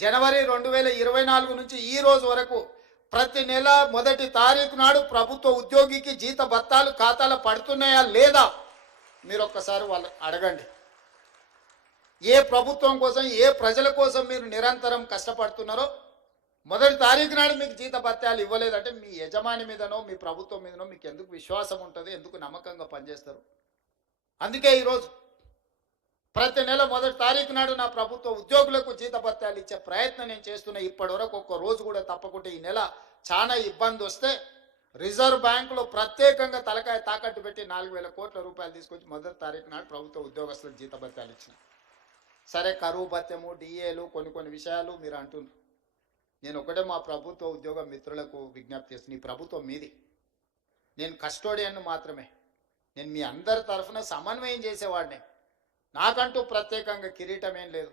జనవరి 2024 నుంచి ఈ రోజు వరకు ప్రతి నెల మొదటి తారీఖు నాడు ప్రభుత్వ ఉద్యోగికి జీత భత్తాలు ఖాతాలో పడుతున్నాయా లేదా మీరు ఒక్కసారి వాళ్ళు అడగండి. ఏ ప్రభుత్వం కోసం ఏ ప్రజల కోసం మీరు నిరంతరం కష్టపడుతున్నారో మొదటి తారీఖు నాడు మీకు జీత భత్యాలు ఇవ్వలేదంటే మీ యజమాని మీదనో మీ ప్రభుత్వం మీదనో మీకు ఎందుకు విశ్వాసం ఉంటుంది, ఎందుకు నమ్మకంగా పనిచేస్తారు? అందుకే ఈరోజు ప్రతి నెల మొదటి తారీఖు నాడు నా ప్రభుత్వ ఉద్యోగులకు జీత భత్యాలు ఇచ్చే ప్రయత్నం నేను చేస్తున్నా. ఇప్పటి వరకు ఒక్క రోజు కూడా తప్పకుండా ఈ నెల చాలా ఇబ్బంది వస్తే రిజర్వ్ బ్యాంకులో ప్రత్యేకంగా తలకాయ తాకట్టు పెట్టి 4,000 కోట్ల రూపాయలు తీసుకొచ్చి మొదటి తారీఖు నాడు ప్రభుత్వ ఉద్యోగస్తులకు జీత భత్యాలు ఇచ్చిన. సరే, కరువు భత్యము, డిఏలు, కొన్ని విషయాలు మీరు అంటున్నారు. నేను ఒకటే మా ప్రభుత్వ ఉద్యోగ మిత్రులకు విజ్ఞప్తి చేస్తాను. ఈ ప్రభుత్వం మీది, నేను కస్టోడియన్ మాత్రమే. నేను మీ అందరి తరఫున సమన్వయం చేసేవాడిని. నాకంటూ ప్రత్యేకంగా కిరీటం ఏం లేదు.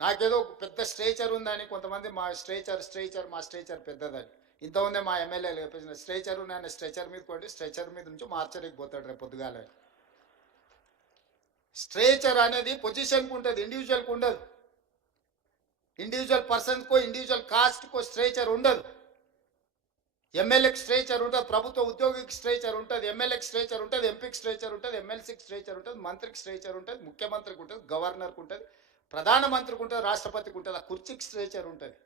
నాకేదో పెద్ద స్ట్రేచర్ ఉందని కొంతమంది మా స్ట్రేచర్ పెద్దదని. ఇంతమంది మా ఎమ్మెల్యేలు చెప్పేసిన స్ట్రేచర్ ఉన్నాయని స్ట్రెచర్ మీద కొట్టి స్ట్రెచర్ మీద నుంచి మార్చడానికి పోతాడు రేపు పొద్దుగాల. స్ట్రేచర్ అనేది పొజిషన్కి ఉంటుంది, ఇండివిజువల్కి ఉండదు. ఇండివిజువల్ పర్సన్కో ఇండివిజువల్ కాస్ట్కో స్ట్రేచర్ ఉండదు. ఎమ్మెల్యేకి స్ట్రేచర్ ఉంటుంది, ప్రభుత్వ ఉద్యోగికి స్ట్రేచర్ ఉంటుంది, ఎమ్మెల్యేకి స్ట్రేచర్ ఉంటుంది, ఎంపీకి స్ట్రేచర్ ఉంటుంది, ఎమ్మెల్సీకి స్ట్రేచర్ ఉంటుంది, మంత్రికి స్ట్రేచర్ ఉంటుంది, ముఖ్యమంత్రికి ఉంటుంది, గవర్నర్కి ఉంటుంది, ప్రధానమంత్రికి ఉంటుంది, రాష్ట్రపతికి ఉంటుంది. ఆ కుర్చీకి స్ట్రేచర్ ఉంటుంది.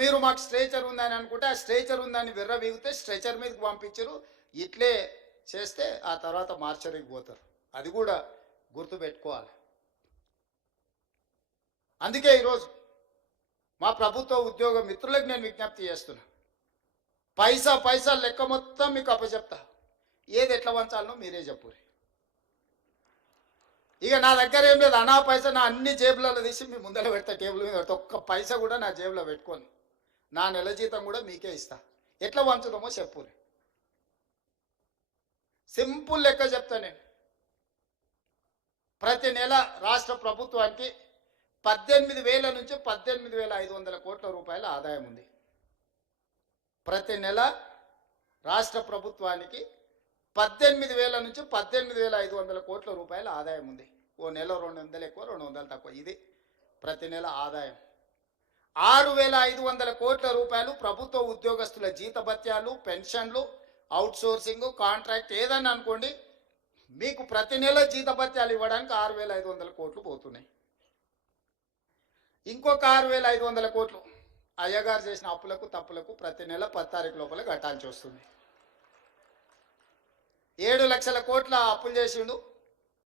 మీరు మాకు స్ట్రేచర్ ఉందని అనుకుంటే ఆ స్ట్రేచర్ ఉందని విర్రవీగితే స్ట్రెచర్ మీదకి పంపించరు. ఇట్లే చేస్తే ఆ తర్వాత మార్చరికి పోతారు. అది కూడా గుర్తుపెట్టుకోవాలి. అందుకే ఈరోజు మా ప్రభుత్వ ఉద్యోగ మిత్రులకు నేను విజ్ఞప్తి చేస్తున్నా. పైసా లెక్క మొత్తం మీకు అప్పచెప్తా. ఏది ఎట్లా వంచాలనో మీరే చెప్పురి. ఇక నా దగ్గర ఏం లేదు, అనా పైసా నా అన్ని జేబులలో తీసి మీ ముందర పెడతా, టేబుల్ మీద పెడతా. ఒక్క పైసా కూడా నా జేబులో పెట్టుకొని నా నెల జీతం కూడా మీకే ఇస్తా. ఎట్లా వంచుదామో చెప్పురి. సింపుల్ లెక్క చెప్తా నేను. ప్రతి నెల రాష్ట్ర ప్రభుత్వానికి 18,000 నుంచి 18,500 కోట్ల రూపాయల ఆదాయం ఉంది. ప్రతి నెల రాష్ట్ర ప్రభుత్వానికి 18,000 నుంచి 18,500 కోట్ల రూపాయల ఆదాయం ఉంది. ఓ నెల 200 ఎక్కువ 200 తక్కువ, ఇది ప్రతి నెల ఆదాయం. 6,500 కోట్ల రూపాయలు ప్రభుత్వ ఉద్యోగస్తుల జీతభత్యాలు, పెన్షన్లు, అవుట్సోర్సింగ్, కాంట్రాక్ట్ ఏదన్నా అనుకోండి, మీకు ప్రతి నెల జీతభత్యాలు ఇవ్వడానికి 6,500 కోట్లు పోతున్నాయి. ఇంకొక 6,500 కోట్లు అయ్యగారు చేసిన అప్పులకు తప్పులకు ప్రతి నెల 10 తారీఖు లోపల కట్టాల్సి వస్తుంది. 7 లక్షల కోట్ల అప్పులు చేసిండు.